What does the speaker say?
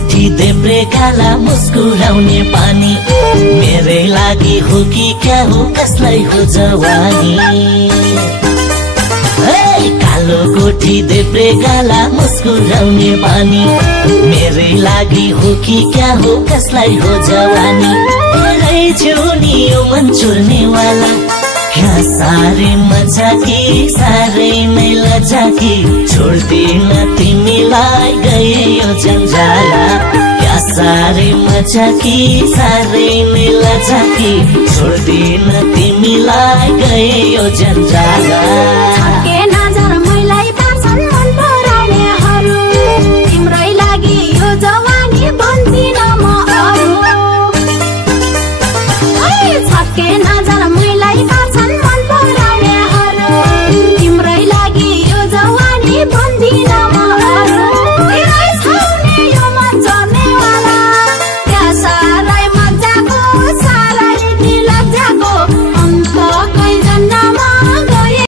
गोठी देब्रे काला मुस्कुराउने पानी मेरै लागि हो कि क्या हो कसलाई हो जवानी कालो गोठी देब्रे काला मुस्कुराउने पानी मेरै लागि हो कि क्या हो कसलाई हो जवानी मेरै छेउनी यो मन छोड्ने वाला क्या साह्रै मजा कि साह्रै नै लजा कि छोड्दिन तिमीलाई गए यो जन्जाला क्या साह्रै मजा कि साह्रै नै लजा कि छोड्दिन तिमीलाई गए यो जन्जाला